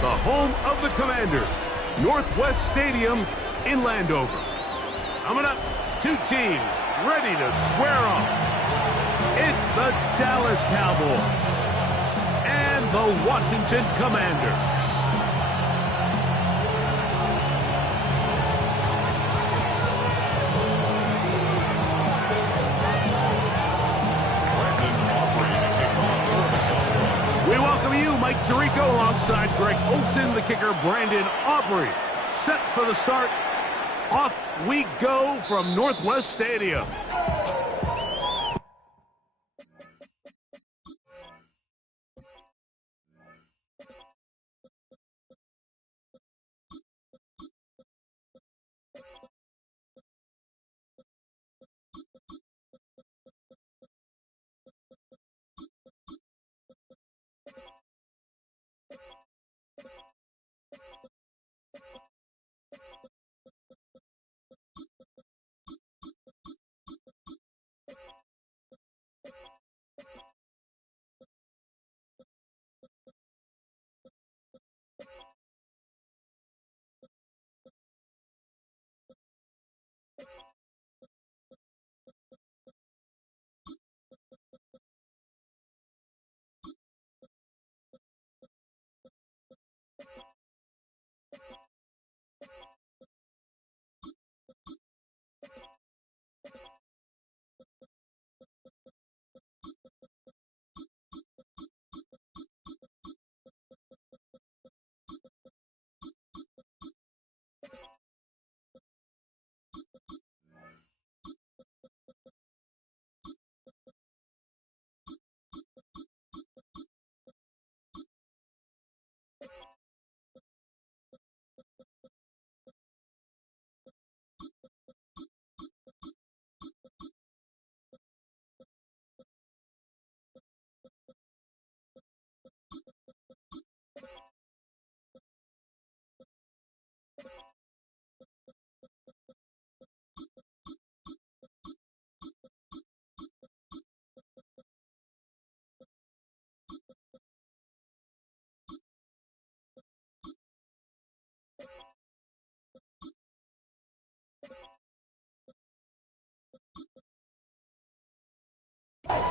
the home of the Commanders, Northwest Stadium in Landover. Coming up, two teams ready to square off. It's the Dallas Cowboys and the Washington Commanders. Mike Jreal alongside Greg Olsen, the kicker Brandon Aubrey. Set for the start. Off we go from Northwest Stadium.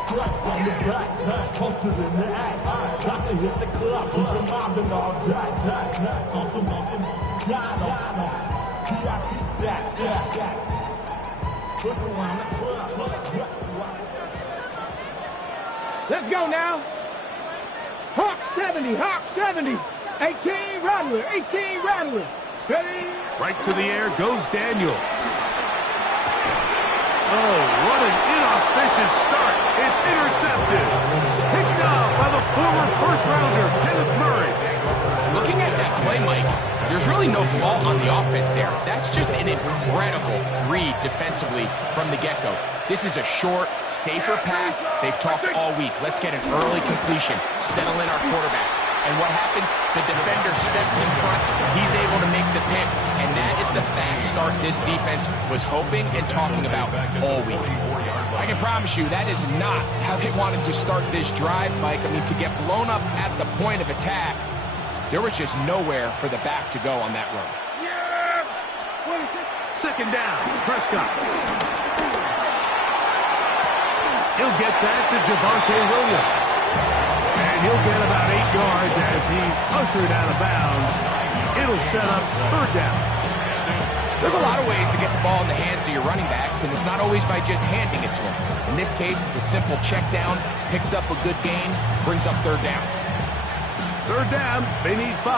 Straight from the back, posted in the act. Got to hit the club, we've been mobbing all day. On some, got PIP stats. Look around the club. Let's go now. Hawk 70. 18 Rattler. Ready? Right to the air goes Daniel. Oh, what an inauspicious start. It's intercepted. Picked up by the former first-rounder, Kenneth Murray. Looking at that play, Mike, there's really no fault on the offense there. That's just an incredible read defensively from the get-go. This is a short, safer pass. They've talked all week. Let's get an early completion. Settle in our quarterback. And what happens? The defender steps in front. He's able to make the pick. And that is the fast start this defense was hoping and talking about all week. I can promise you that is not how they wanted to start this drive, Mike. I mean, to get blown up at the point of attack, there was just nowhere for the back to go on that run. Second down, Prescott. He'll get that to Javonte Williams. And he'll get about 8 yards as he's ushered out of bounds. It'll set up third down. There's a lot of ways to get the ball in the hands of your running backs, and it's not always by just handing it to them. In this case, it's a simple check down, picks up a good gain, brings up third down. Third down, they need 5.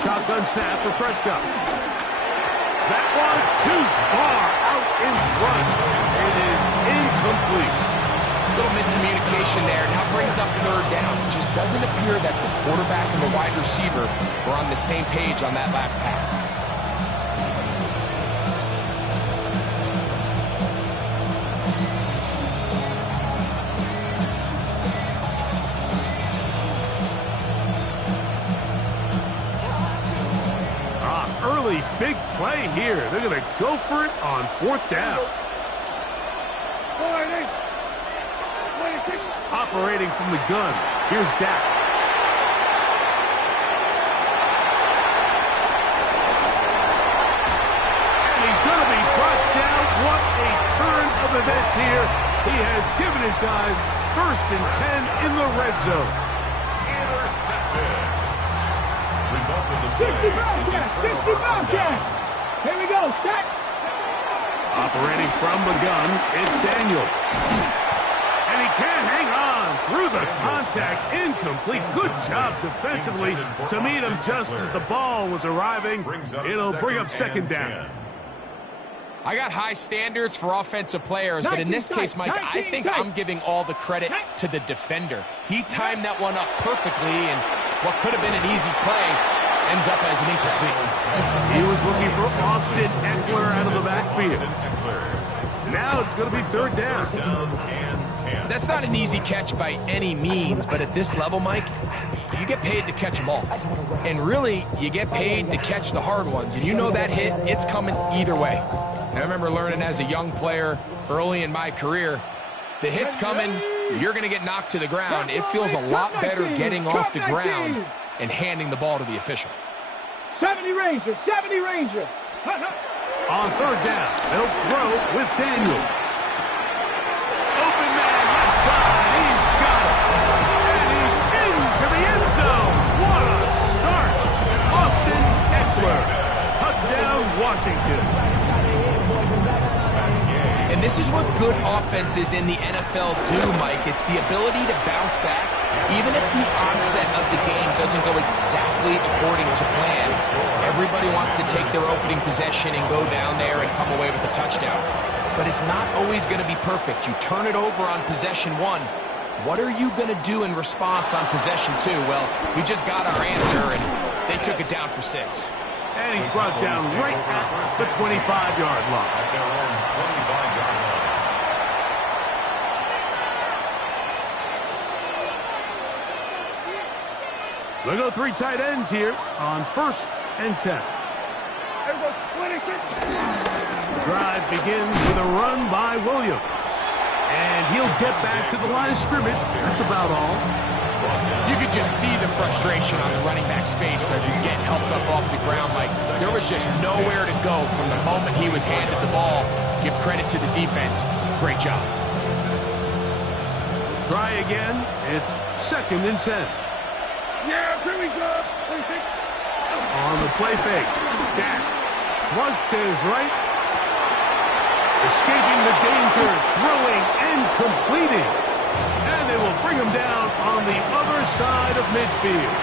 Shotgun snap for Prescott. That one too far out in front. It is incomplete. Little miscommunication there. Now brings up third down. It just doesn't appear that the quarterback and the wide receiver were on the same page on that last pass. Early big play here. They're going to go for it on fourth down. operating from the gun. Here's Dak. And he's going to be brought down. What a turn of events here. He has given his guys 1st and 10 in the red zone. Intercepted. Result of the 60 Bobcats, 60 Bobcats. Here we go, set. Operating from the gun, it's Daniels. And he can't hang on through the contact. Incomplete. Good job defensively to meet him just as the ball was arriving. It'll bring up 2nd down. I got high standards for offensive players, but in this case, Mike, I think I'm giving all the credit to the defender. He timed that one up perfectly, and what could have been an easy play ends up as an incomplete. He was looking for Austin Eckler out of the backfield. Now it's going to be 3rd down. That's not an easy catch by any means, but at this level, Mike, you get paid to catch them all. And really, you get paid to catch the hard ones. And you know that hit, it's coming either way. And I remember learning as a young player early in my career, the hit's coming, you're going to get knocked to the ground. It feels a lot better getting off the ground and handing the ball to the official. 70 Ranger, 70 Ranger. On 3rd down, they'll throw with Daniels. Open man left side, he's got it. And he's into the end zone. What a start. Austin Eckler. Touchdown, Washington. And this is what good offenses in the NFL do, Mike. It's the ability to bounce back, even if the onset of the game doesn't go exactly according to plan. Everybody wants to take their opening possession and go down there and come away with a touchdown. But it's not always going to be perfect. You turn it over on possession 1. What are you going to do in response on possession 2? Well, we just got our answer, and they took it down for 6. And he's brought down right at the 25-yard line. At their own 25-yard line. We'll go 3 tight ends here on 1st and 10. Drive begins with a run by Williams. And he'll get back to the line of scrimmage. That's about all. You could just see the frustration on the running back's face as he's getting helped up off the ground. Like, there was just nowhere to go from the moment he was handed the ball. Give credit to the defense. Great job. Try again. It's 2nd and 10. Yeah, here we go. On the play fake. Dak flush to his right. Escaping the danger. Throwing and completing. And they will bring him down on the other side of midfield.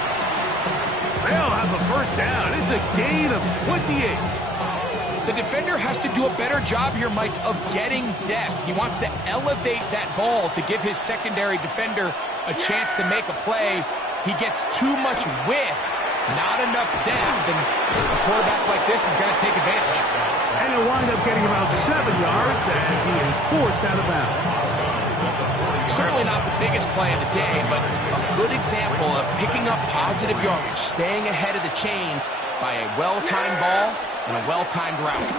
They'll have a 1st down. It's a gain of 28. The defender has to do a better job here, Mike, of getting depth. He wants to elevate that ball to give his secondary defender a chance to make a play. He gets too much width, not enough depth, and a quarterback like this is going to take advantage. And he'll wind up getting about 7 yards as he is forced out of bounds. Certainly not the biggest play of the day, but a good example of picking up positive yardage, staying ahead of the chains by a well-timed ball and a well-timed route.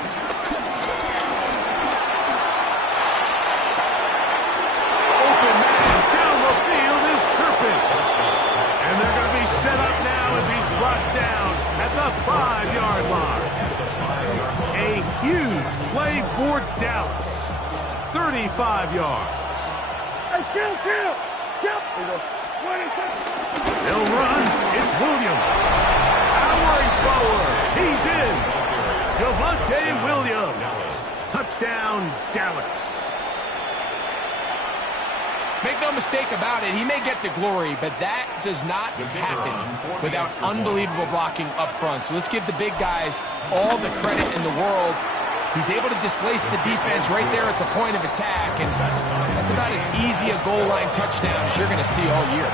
Open man down the field is Turpin. And they're going to be set up now as he's brought down at the 5-yard line. A huge play for Dallas. 35 yards. Kill. They'll run. It's Williams. Powering forward. He's in. Javonte Williams. Touchdown, Dallas. Make no mistake about it, he may get the glory, but that does not happen without unbelievable blocking up front. So let's give the big guys all the credit in the world. He's able to displace the defense right there at the point of attack, and that's about as easy a goal line touchdown as you're going to see all year.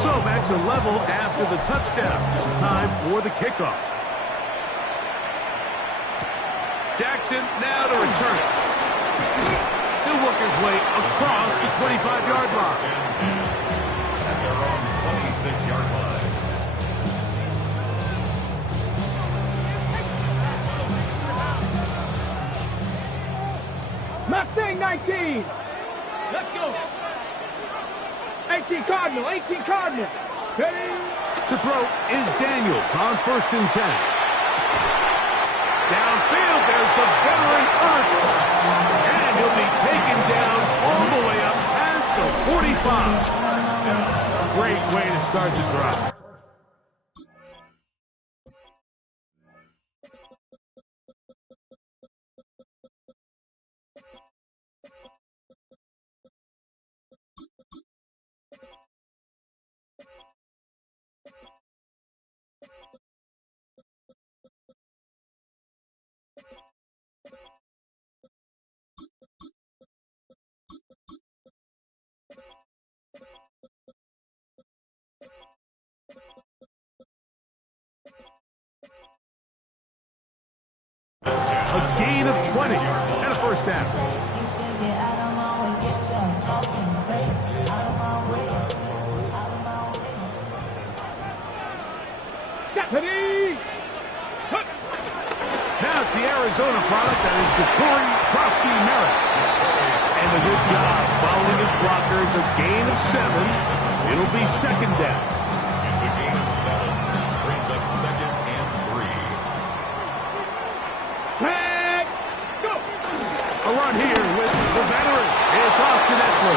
So back to level after the touchdown. Time for the kickoff. Jackson now to return it. He'll work his way across the 25-yard line. 18. Let's go. 18 Cardinal, 18 Cardinal. Ready? To throw is Daniels on 1st and 10. Downfield, there's the veteran Ertz. And he'll be taken down all the way up past the 45. Great way to start the drive. A gain of 20 and a first down. Ready? Now it's the Arizona product that is Corey Krosky Merritt. And a good job following his blockers. A gain of 7. It'll be second down. It's a gain of 7. Brings up 2nd and 3. Back. Go. A run here with the veteran. It's Austin Eckler.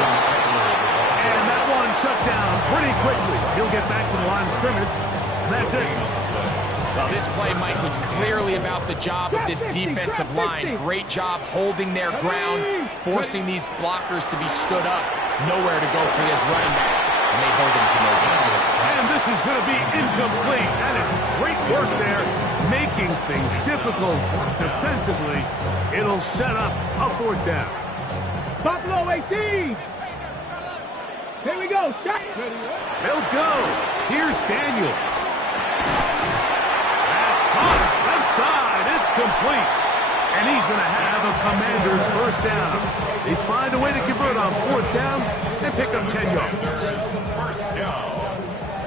And that one shut down pretty quickly. He'll get back to the line of scrimmage. And that's it. Well, this play, Mike, was clearly about the job of this defensive line. Great job holding their ground, forcing these blockers to be stood up. Nowhere to go for this running back. And they hold him to no gain. And this is going to be incomplete. That is great work there, making things difficult defensively. It'll set up a 4th down. Buffalo 18. Here we go. Stop. He'll go. Here's Daniels. That's caught. Left side. It's complete. And he's going to have a Commander's first down. They find a way to convert on 4th down and pick up 10 yards. First down.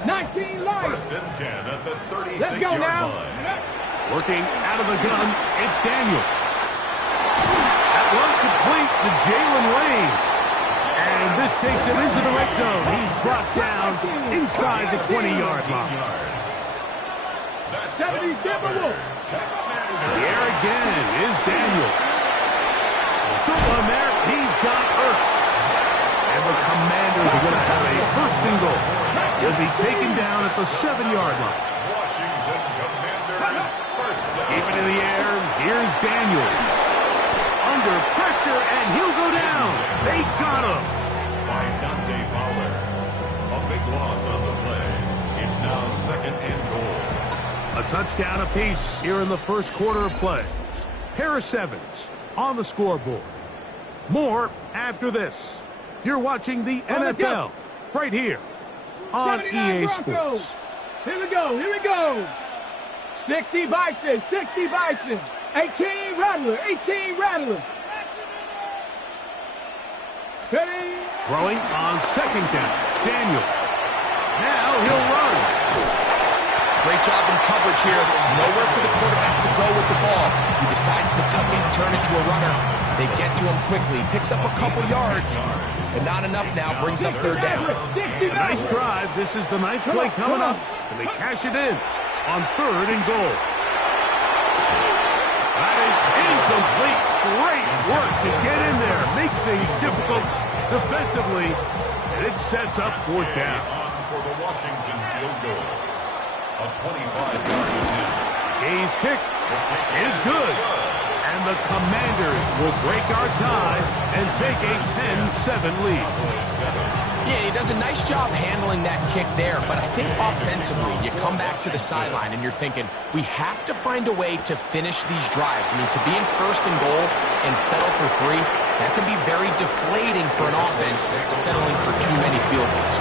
19 lights. 1st and 10 at the Let's go 36-yard now. line. Working out of the gun, it's Daniels. That one complete to Jalen Lane. And this takes him into the red zone. He's brought down inside the 20-yard line. 70 Timberwolves. The air again is Daniels. Short one there, he's got Ertz. And the Commanders are going to have a 1st and goal. He'll be taken down at the 7-yard line. Washington Commanders first down. Keep it in the air, here's Daniels. Under pressure, and he'll go down. They got him. By Dante Fowler. A big loss on the play. It's now 2nd and goal. A touchdown apiece here in the first quarter of play. Harris Evans on the scoreboard. More after this. You're watching the NFL right here on EA Sports. Here we go. Here we go. 60 Bison. 60 Bison. 18 Rattler. 18 Rattler. Ready? Throwing on 2nd down. Daniel. Now he'll run. Great job in coverage here. Nowhere for the quarterback to go with the ball. He decides to tuck it and turn it to a runner. They get to him quickly. Picks up a couple yards, but not enough now. Brings up 3rd down. A nice drive. This is the 9th play coming up. And they cash it in on 3rd and goal. That is incomplete. Great work to get in there. Make things difficult defensively. And it sets up 4th down. On for the Washington field goal. A 25-yard attempt. Hayes' kick is good. And the Commanders will break our tie and take a 10-7 lead. Yeah, he does a nice job handling that kick there, but I think offensively, you come back to the sideline and you're thinking, we have to find a way to finish these drives. I mean, to be in 1st and goal and settle for 3, that can be very deflating for an offense settling for too many field goals.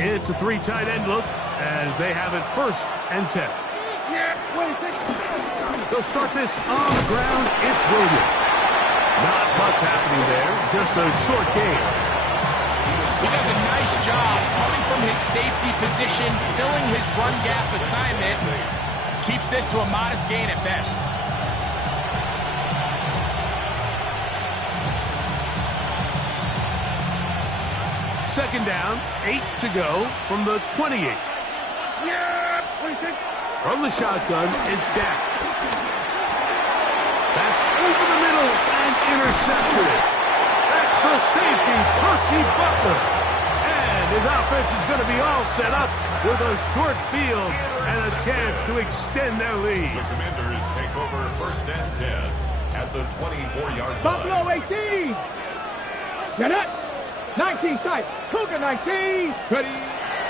It's a 3 tight end look as they have it 1st and 10. They'll start this on the ground. It's Williams. Not much happening there. Just a short game. He does a nice job coming from his safety position, filling his run gap assignment, Keeps this to a modest gain at best. Second down, 8 to go from the 28. From the shotgun, it's Dak. That's over the middle and intercepted. That's the safety, Percy Butler. And his offense is going to be all set up with a short field and a chance to extend their lead. The Commanders take over 1st and 10 at the 24-yard line. Buffalo 18. Get it. 19 tight. Cougar 19. Ready.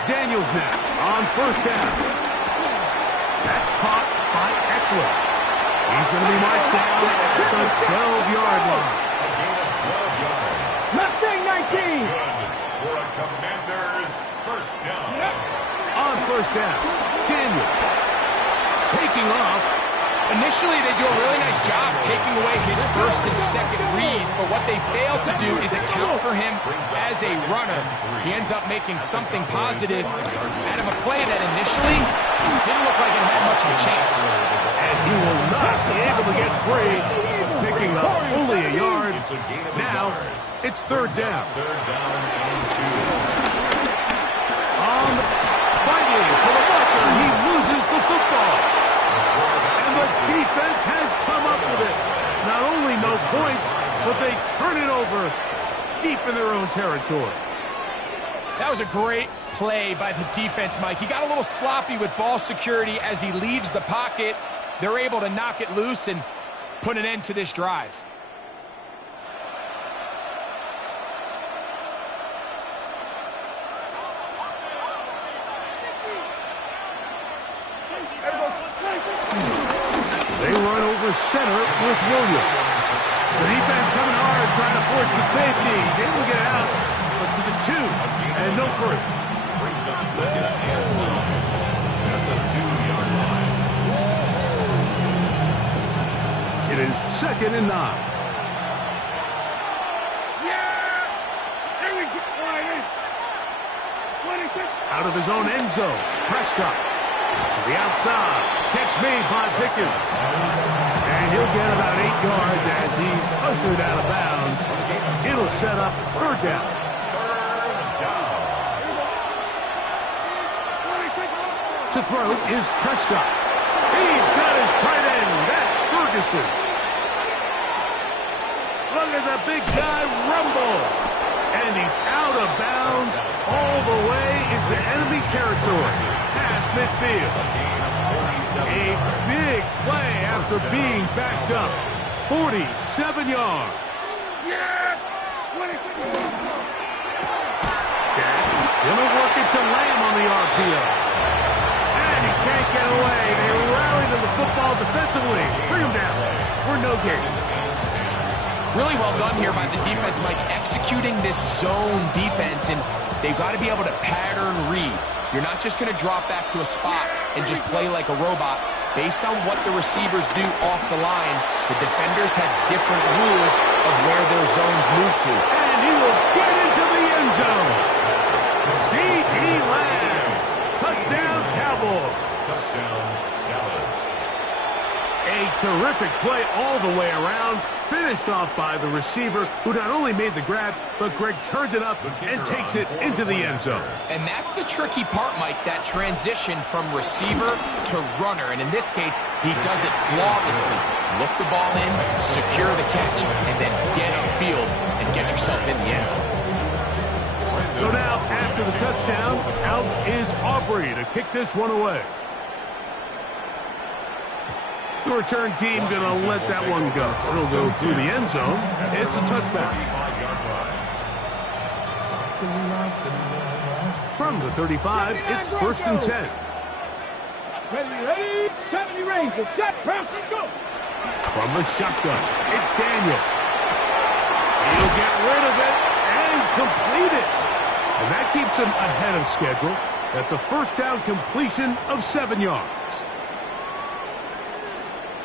Daniels now on 1st down. That's caught by Eckler. He's going to be marked down at the 12-yard line. A gain of 12 yards. Mustang 19. Good for a Commanders 1st down. On 1st down, Daniels taking off. Initially, they do a really nice job taking away his 1st and 2nd read, but what they fail to do is account for him as a runner. He ends up making something positive out of a play that initially didn't look like it had much of a chance. And he will not be able to get free, picking up only a yard. It's a gain of a Now, yard. it's 3rd down. 3rd down and 2. On fighting for the marker, he loses the football. And the defense has come up with it. Not only no points, but they turn it over deep in their own territory. That was a great play by the defense, Mike. He got a little sloppy with ball security as he leaves the pocket. They're able to knock it loose and put an end to this drive. They run over center with Williams. The defense coming hard, trying to force the safety. He's able to get it out, but to the 2, and no further. Brings up 2nd and 9 at the 2-yard line. It is 2nd and 9. Out of his own end zone, Prescott to the outside. Catch made by Pickens. And he'll get about 8 yards as he's ushered out of bounds. It'll set up 3rd down. To throw is Prescott. He's got his tight end. That's Ferguson. Look at the big guy rumble. And he's out of bounds all the way into enemy territory. Past midfield. A big play after being backed up. 47 yards. Gonna work it to Lamb on the RPO. And he can't get away. They rally to the football defensively. Bring him down for no gain. Really well done here by the defense, Mike, executing this zone defense, and they've got to be able to pattern read. You're not just going to drop back to a spot and just play like a robot. Based on what the receivers do off the line, the defenders have different rules of where their zones move to. And he will get into the end zone. C.D. Lamb. Touchdown, Cowboys. Touchdown, Dallas. A terrific play all the way around. Finished off by the receiver, who not only made the grab, but Greg turned it up and takes it into the end zone. And that's the tricky part, Mike, that transition from receiver to runner. And in this case, he does it flawlessly. Look the ball in, secure the catch, and then get upfield and get yourself in the end zone. So now, after the touchdown, out is Aubrey to kick this one away. The return team going to let that one go. It'll go through the end zone. It's a touchback. From the 35, it's 1st and 10. Ready, 70 ranges, set, press, go. From the shotgun, it's Daniel. He'll get rid of it and complete it. And that keeps him ahead of schedule. That's a 1st down completion of 7 yards.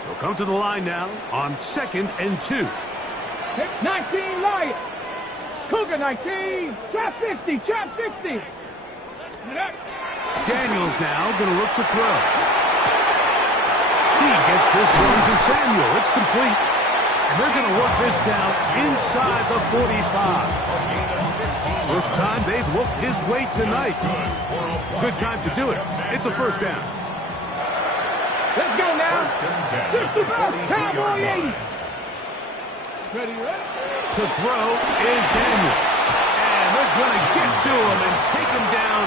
They'll come to the line now on 2nd and 2. 19 Lions. Cougar 19. Trap 60. Trap 60. Daniels now going to look to throw. He gets this one to Samuel. It's complete. And they're going to work this down inside the 45. First time they've looked his way tonight. Good time to do it. It's a first down. Let's go now. 65, Cowboy 80. Ready, ready? To throw is Daniels. And they're going to get to him and take him down,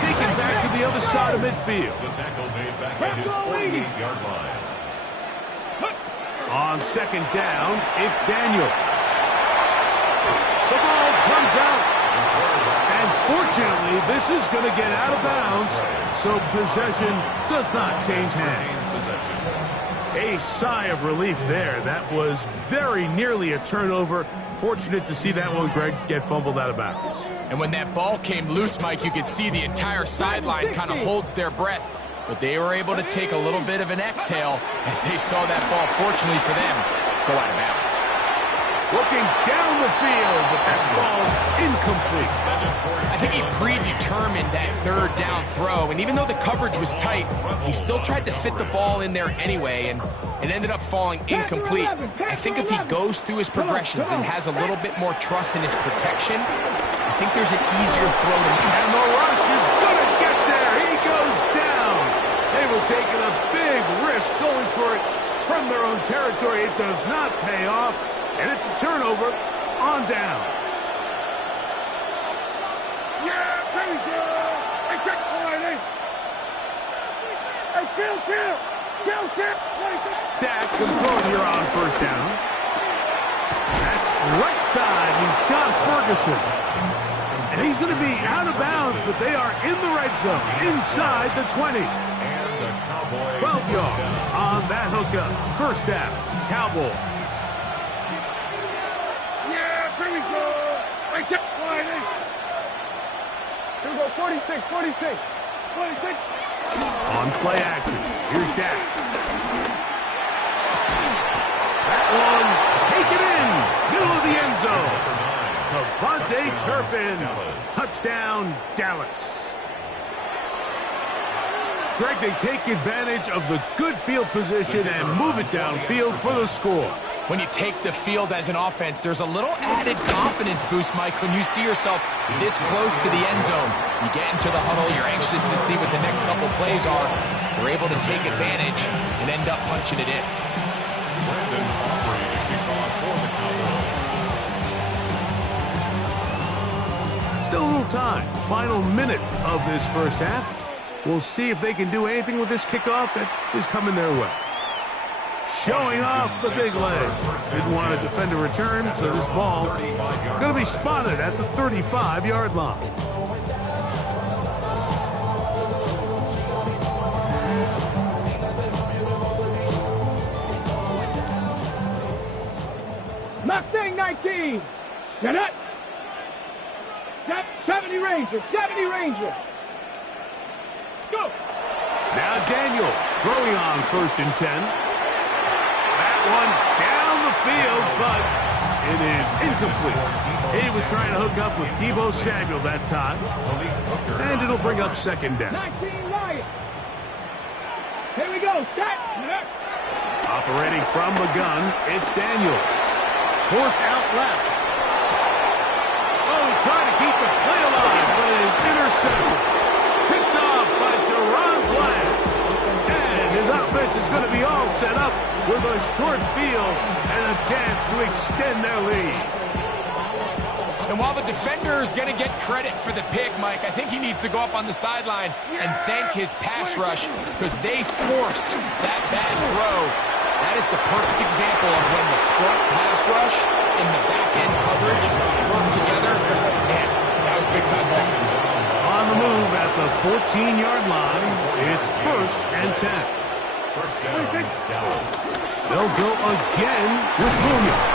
take him back to the other side of midfield. The tackle made back at his 48-yard line. On second down, it's Daniels. The ball comes out. And fortunately, this is going to get out of bounds, so possession does not change hands. A sigh of relief there. That was very nearly a turnover. Fortunate to see that one, Greg, get fumbled out of bounds. And when that ball came loose, Mike, you could see the entire sideline kind of holds their breath. But they were able to take a little bit of an exhale as they saw that ball, fortunately for them, go out of bounds. Looking down the field, but that ball's incomplete. I think he predetermined that third down throw, and even though the coverage was tight, he still tried to fit the ball in there anyway, and it ended up falling incomplete. I think if he goes through his progressions and has a little bit more trust in his protection, I think there's an easier throw to make. And the rush is going to get there. He goes down. They were taking a big risk going for it from their own territory. It does not pay off. And it's a turnover on down. Yeah, pretty good. Hey, check the line, Hey, kill. Dak can throw it here on first down. That's right side. He's got Ferguson. And he's going to be out of bounds, but they are in the red zone, inside the 20. 12 yards on that hookup. First down, Cowboys. Pretty good. Hey, check the line, Here we go, 46. On play action, here's Dak. That one, take it in, middle of the end zone. Devontae Turpin, touchdown, Dallas. Greg, they take advantage of the good field position and move it downfield for the score. When you take the field as an offense, there's a little added confidence boost, Mike, when you see yourself this close to the end zone. You get into the huddle, you're anxious to see what the next couple plays are. You're able to take advantage and end up punching it in. Still a little time. Final minute of this first half. We'll see if they can do anything with this kickoff that is coming their way. Showing off the big leg. Didn't want to defend a return, so this ball going to be spotted at the 35-yard line. Mustang 19. Set up. 70 Ranger. Let's go. Now Daniels throwing on first and 10. One down the field, but it is incomplete. He was trying to hook up with Deebo Samuel that time. And it'll bring up second down. 19 Lions. Here we go. Set. Operating from the gun, it's Daniels. Forced out left. Oh, trying to keep the play alive, but it is intercepted. Picked off by Jreal. And his offense is going to be all set up with a short field and a chance to extend their lead. And while the defender is going to get credit for the pick, Mike, I think he needs to go up on the sideline and thank his pass rush because they forced that bad throw. That is the perfect example of when the front pass rush and the back-end coverage work together. Man, that was big-time ball. On the move at the 14-yard line, it's first and 10. They'll go again with Williams.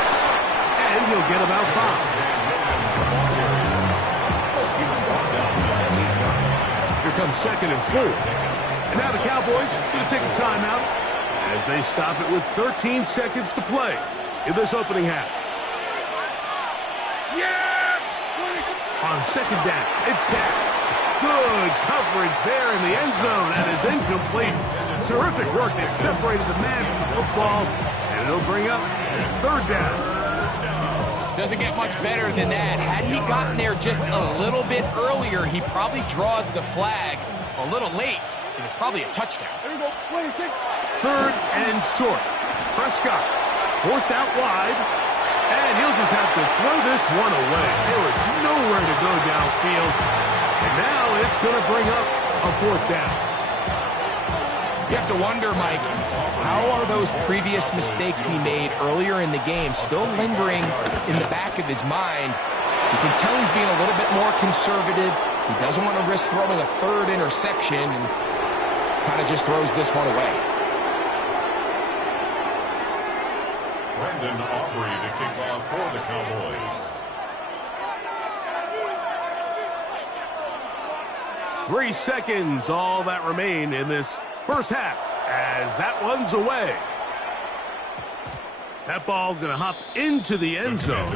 And he'll get about 5. Here comes second and 4. And now the Cowboys going to take a timeout as they stop it with 13 seconds to play in this opening half. On second down, it's Dak. Good coverage there in the end zone. That is incomplete. Terrific work. They separated the man from the football, and it'll bring up third down. Doesn't get much better than that. Had he gotten there just a little bit earlier, he probably draws the flag a little late, and it's probably a touchdown. Third and short. Prescott forced out wide, and he'll just have to throw this one away. There was nowhere to go downfield, and now it's going to bring up a fourth down. You have to wonder, Mike, how are those previous mistakes he made earlier in the game still lingering in the back of his mind? You can tell he's being a little bit more conservative. He doesn't want to risk throwing a third interception and kind of just throws this one away. Brandon Aubrey to kick off for the Cowboys. 3 seconds, all that remain in this first half, as that one's away. That ball going to hop into the end zone.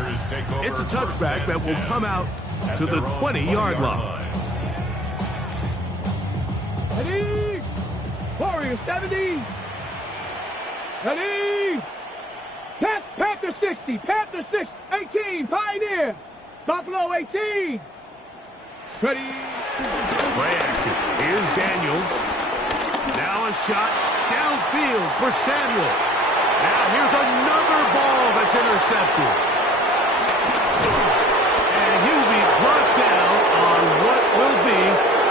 It's a touchback that will come out to the 20-yard line. Ready? Warrior 70. Ready? Panther 60. Panther 6. 18. Pioneer. Buffalo 18. Ready? Play action. Here's Daniels. Now a shot downfield for Samuel. Now here's another ball that's intercepted. And he'll be brought down on what will be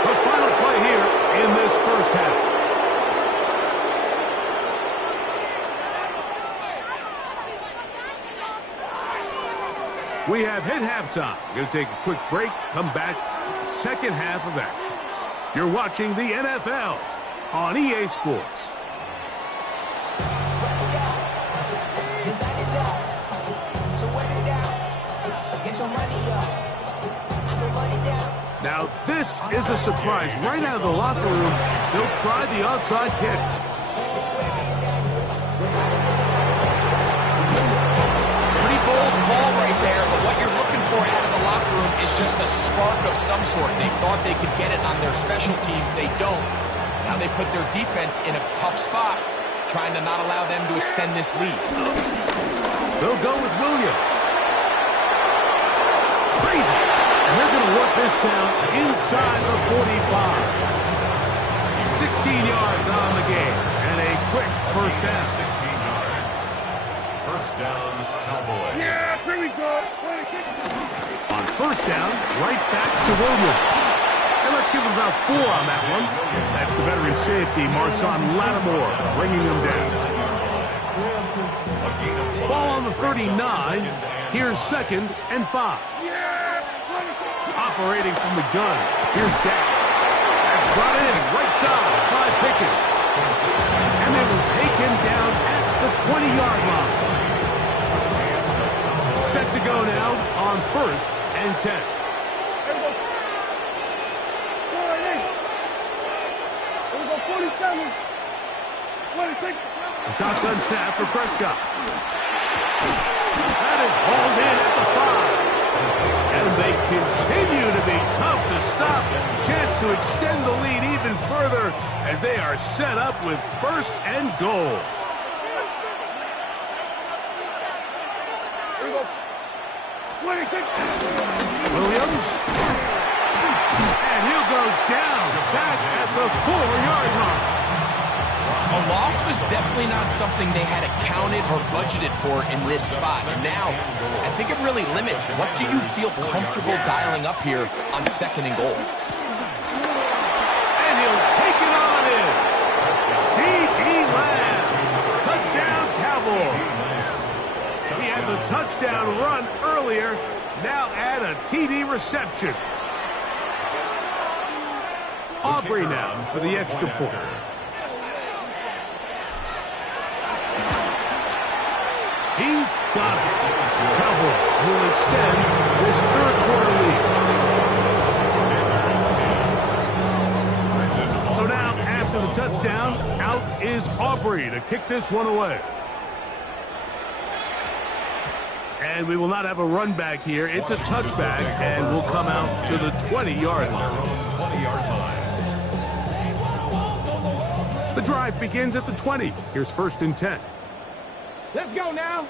the final play here in this first half. We have hit halftime. We're going to take a quick break, come back, second half of action. You're watching the NFL on EA Sports. Now, this is a surprise. Right out of the locker room, they'll try the onside kick. Pretty bold call right there, but what you're looking for out of the locker room is just a spark of some sort. They thought they could get it on their special teams. They don't. Now they put their defense in a tough spot, trying to not allow them to extend this lead. They'll go with Williams. Crazy. And they're going to work this down inside the 45. 16 yards on the game. And a quick first down. 16 yards. First down, Cowboys. Yeah, pretty good. On first down, right back to Williams. And let's give him about 4 on that one. That's the veteran safety, Marshawn Lattimore, bringing him down. Ball on the 39. Here's 2nd and 5. Operating from the gun. Here's Dak. That's brought in right side by Pickett. And they will take him down at the 20-yard line. Set to go now on 1st and 10. A shotgun snap for Prescott. That is hauled in at the 5. And they continue to be tough to stop. Chance to extend the lead even further as they are set up with 1st and goal. Williams. And he'll go down back at the 4-yard line. A loss was definitely not something they had accounted or budgeted for in this spot. And now, I think it really limits what do you feel comfortable dialing up here on 2nd and goal. And he'll take it on in. C.D. Lamb. Touchdown, Cowboys. He had the touchdown run earlier. Now add a TD reception. Aubrey now for the extra point. He's got it. Cowboys will extend this 3rd quarter lead. So now, after the touchdown, out is Aubrey to kick this one away. And we will not have a run back here. It's a touchback, and we'll come out to the 20-yard line. The The drive begins at the 20. Here's 1st and 10. Let's go now.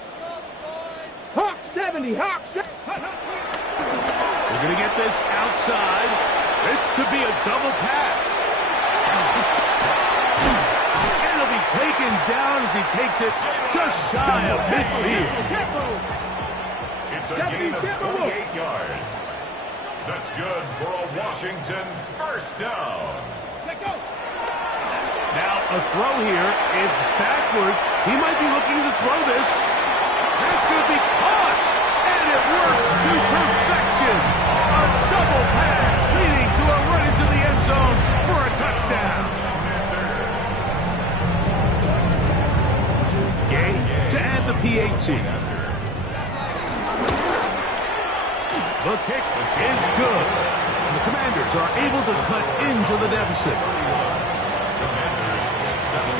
Hawk 70, Hawk 70. We're going to get this outside. This could be a double pass. And it'll be taken down as he takes it just shy of midfield. It's a gain of 28 yards. That's good for a Washington 1st down. Let's go. Now a throw here. It's backwards. He might be looking to throw this. That's going to be caught. And it works to perfection. A double pass leading to a run into the end zone for a touchdown. Gay to add the PAT. The kick is good. And the Commanders are able to cut into the deficit. Commanders 17.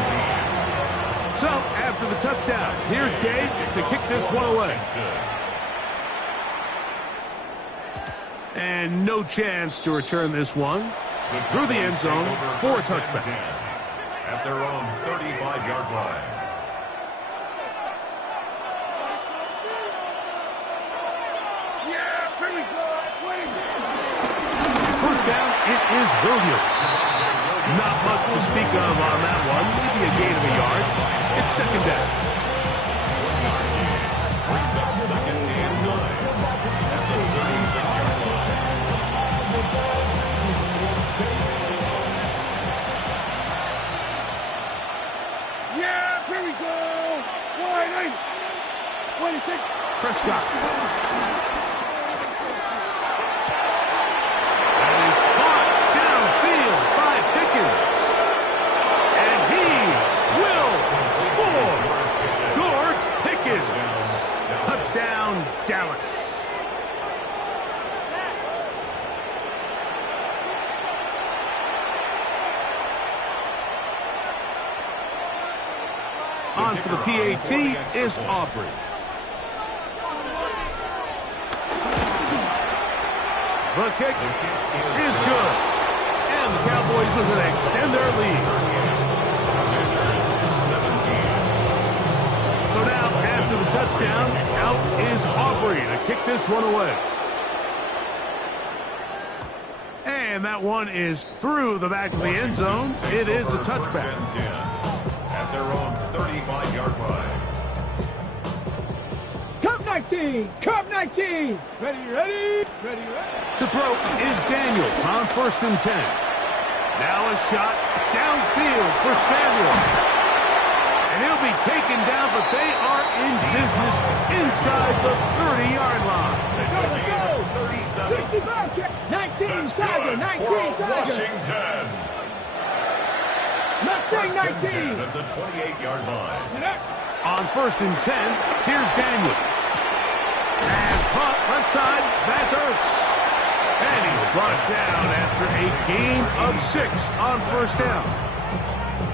So, after the touchdown, here's Gay to kick this one away. And no chance to return this one through the end zone for a touchback. At their own 35-yard line. First down, it is Williams. Not much to speak of on that one. Maybe a gain of a yard. It's 2nd down. Brings up 2nd and 9 at the 36-yard line. Yeah, here we go. Wide 26. Prescott. That is caught downfield by Pickens. And he will score. George Pickens. Touchdown, Dallas. On for the PAT is Aubrey. The kick is good. And the Cowboys are going to extend their lead. So now, after the touchdown, out is Aubrey to kick this one away. And that one is through the back of the end zone. It is a touchback. At their own 35-yard line. Cup 19. Cup 19. Ready. To throw is Daniels on 1st and 10. Now a shot downfield for Samuel. And he'll be taken down, but they are in business inside the 30-yard line. Let's go. 65. 19. That's Tiger. good 19. for a Tiger. Washington. Mustang 19. At the 28-yard line. On 1st and 10, here's Daniels. As caught left side, that's Ertz. And he's brought down after a gain of 6 on 1st down.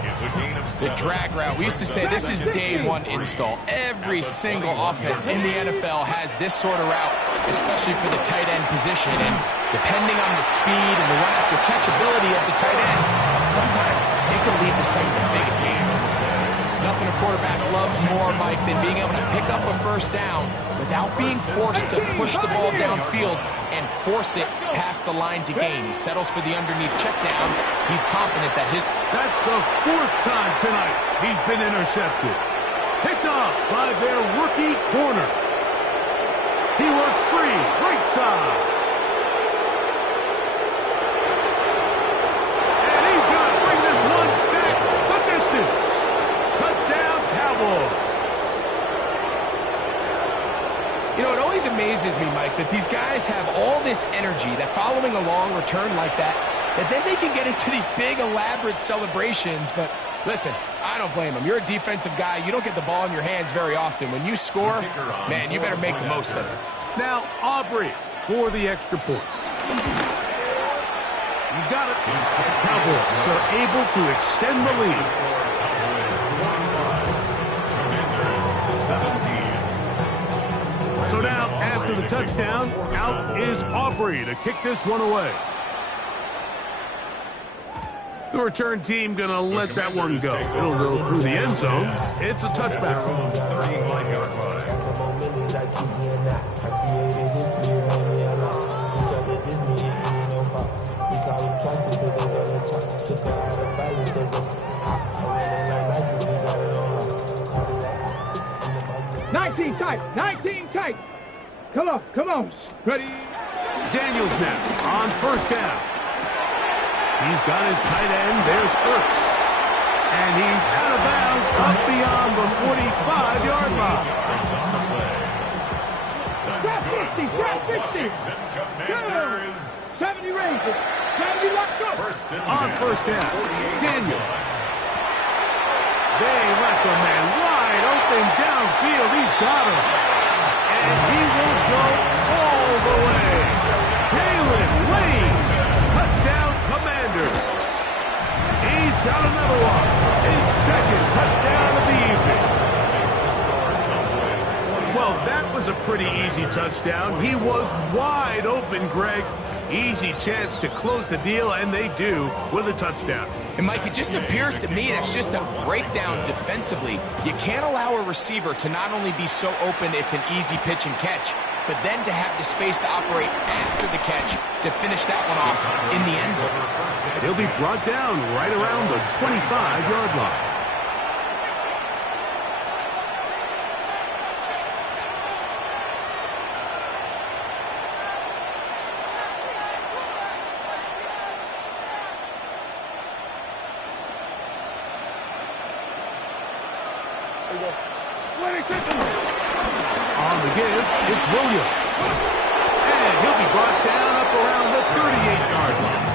It's a gain of 7. The drag route. We used to say this is day one install. Every single offense in the NFL has this sort of route, especially for the tight end position. And depending on the speed and the run-after catchability of the tight end, sometimes it can lead to some of the biggest gains. Nothing a quarterback loves more, Mike, than being able to pick up a 1st down without being forced to push the ball downfield and force it past the line to gain. He settles for the underneath check down. He's confident that his... That's the 4th time tonight he's been intercepted. Picked off by their rookie corner. He works free, right side. And he's going to bring this one back the distance. Touchdown, Cowboys. You know, it always amazes me, Mike, that these guys have all this energy, that following a long return like that then they can get into these big, elaborate celebrations. But listen, I don't blame them. You're a defensive guy. You don't get the ball in your hands very often. When you score, man, you better make the most of it. Now, Aubrey for the extra point. He's got it. Cowboys are able to extend the lead. So now, after the touchdown, out is Aubrey to kick this one away. The return team going to let that one go. It'll go through the end zone. It's a touchback. 35-yard line. 19 tight, 19 tight. Come on. Ready? Daniels now on first down. He's got his tight end. There's Ertz. And he's out of bounds up beyond the 45-yard line. Grab 50, grab 50. Go. 70 raises. 70 left go. On first down, Daniels. They left a man wide open downfield. He's got him. And he will go all the way. Jalen Lane. Touchdown, Commanders. He's got another one. His second touchdown of the evening. Well, that was a pretty easy touchdown. He was wide open, Greg. Easy chance to close the deal, and they do with a touchdown. And, Mike, it just appears to me that's just a breakdown defensively. You can't allow a receiver to not only be so open it's an easy pitch and catch, but then to have the space to operate after the catch to finish that one off in the end zone. He'll be brought down right around the 25-yard line. On the give, it's Williams. And he'll be brought down up around the 38-yard line.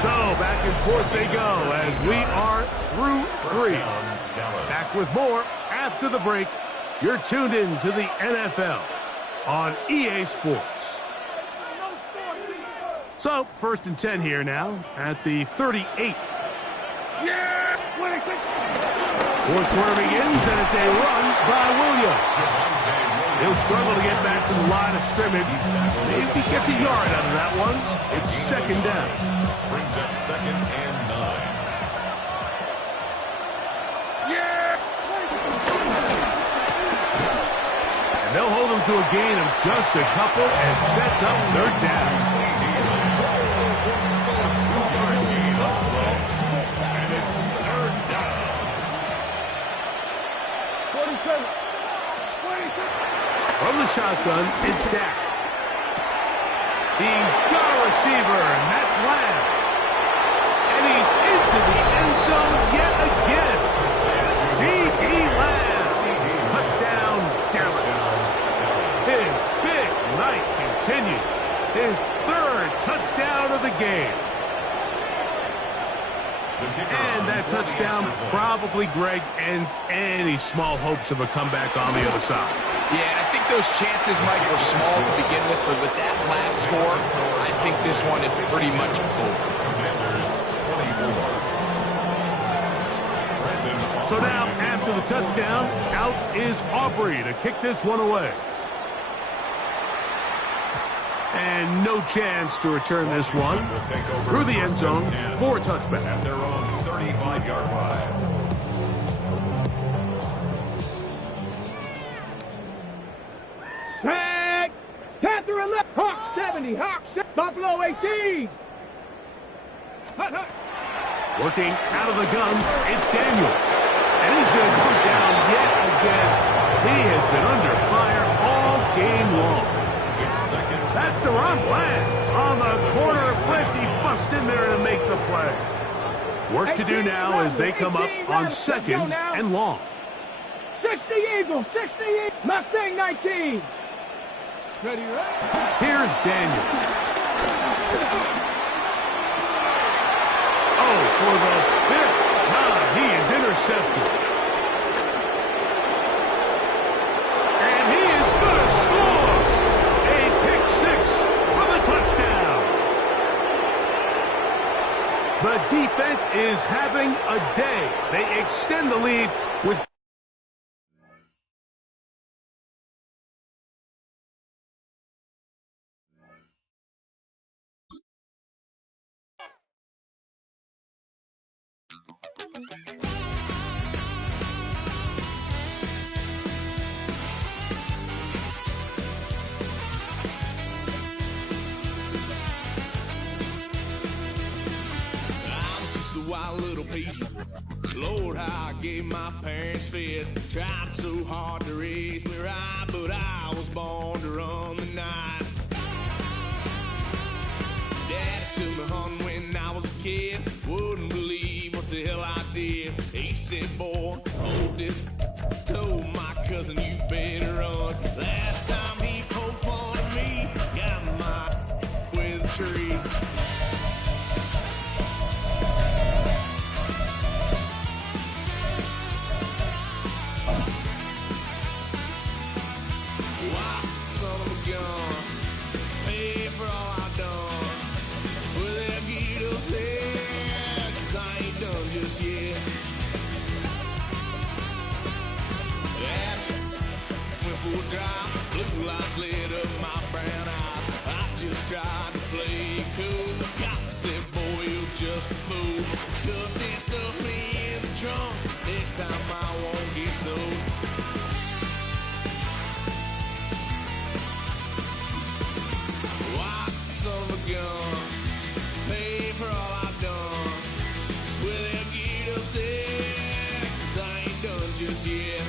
So back and forth they go as we are through three. Back with more after the break. You're tuned in to the NFL on EA Sports. So first and 10 here now at the 38. Fourth quarter begins, and it's a run by Williams. He'll struggle to get back to the line of scrimmage. Maybe he gets a yard out of that one. It's second down. Brings up 2nd and 9. And they'll hold him to a gain of just a couple and sets up third down. From the shotgun, it's Dak. He's got a receiver, and that's Lamb. And he's into the end zone yet again. C.D. Lamb. Touchdown, Dallas. His big night continues. His third touchdown of the game. And that touchdown probably, Greg, ends any small hopes of a comeback on the other side. Yeah, and I think those chances, Mike, were small to begin with, but with that last score, I think this one is pretty much over. So now, after the touchdown, out is Aubrey to kick this one away. And no chance to return this one through the end zone for a touchback. At their own 35-yard line. Tag! Panther 11, Hawk 70, Hawk 70, Buffalo 18. Working out of the gun, it's Daniels. And he's going to come down yet again. He has been under fire all game long. That's DeRon Bland on the corner blitz. He busts in there to make the play. Work to do now as they come up on second and long. 60 Eagles, 60 Eagles, Mustang 19. Ready, right? Here's Daniel. Oh, for the fifth time, he is intercepted. And he is going to score. A pick six for the touchdown. The defense is having a day. They extend the lead with Wild little piece. Lord, how I gave my parents fits. Tried so hard to raise me right, but I was born to run the night. Daddy took me hunting when I was a kid. Wouldn't believe what the hell I did. He said, boy, hold this. Told my cousin, you better run. Last time he poked fun at me, got my with a tree. Blue lights lit up my brown eyes. I just tried to play cool. The cop said, boy, you're just a fool. Cuffed and stuffed me in the trunk. Next time I won't get sold. White son of a gun. Pay for all I've done. Swear they'll get upset, 'cause I ain't done just yet.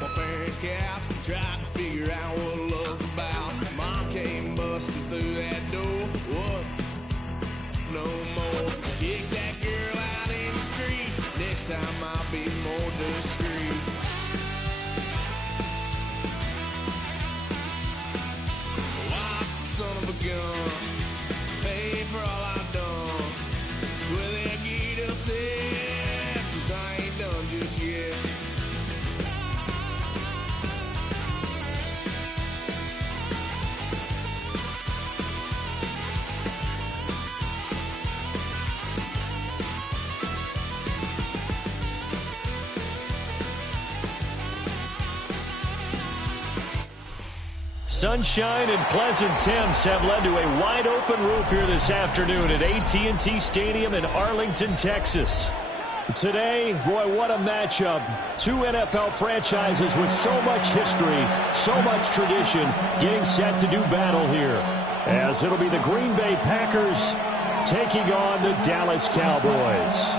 My parents' couch, tried to figure out what love's about. Mom came busting through that door. What? No more. Kick that girl out in the street. Next time I'll be more discreet. White son of a gun. Pay for all I've done. Swear they'll get upset, 'cause I ain't done just yet. Sunshine and pleasant temps have led to a wide-open roof here this afternoon at AT&T Stadium in Arlington, Texas. Today, boy, what a matchup. Two NFL franchises with so much history, so much tradition, getting set to do battle here. As it'll be the Green Bay Packers taking on the Dallas Cowboys.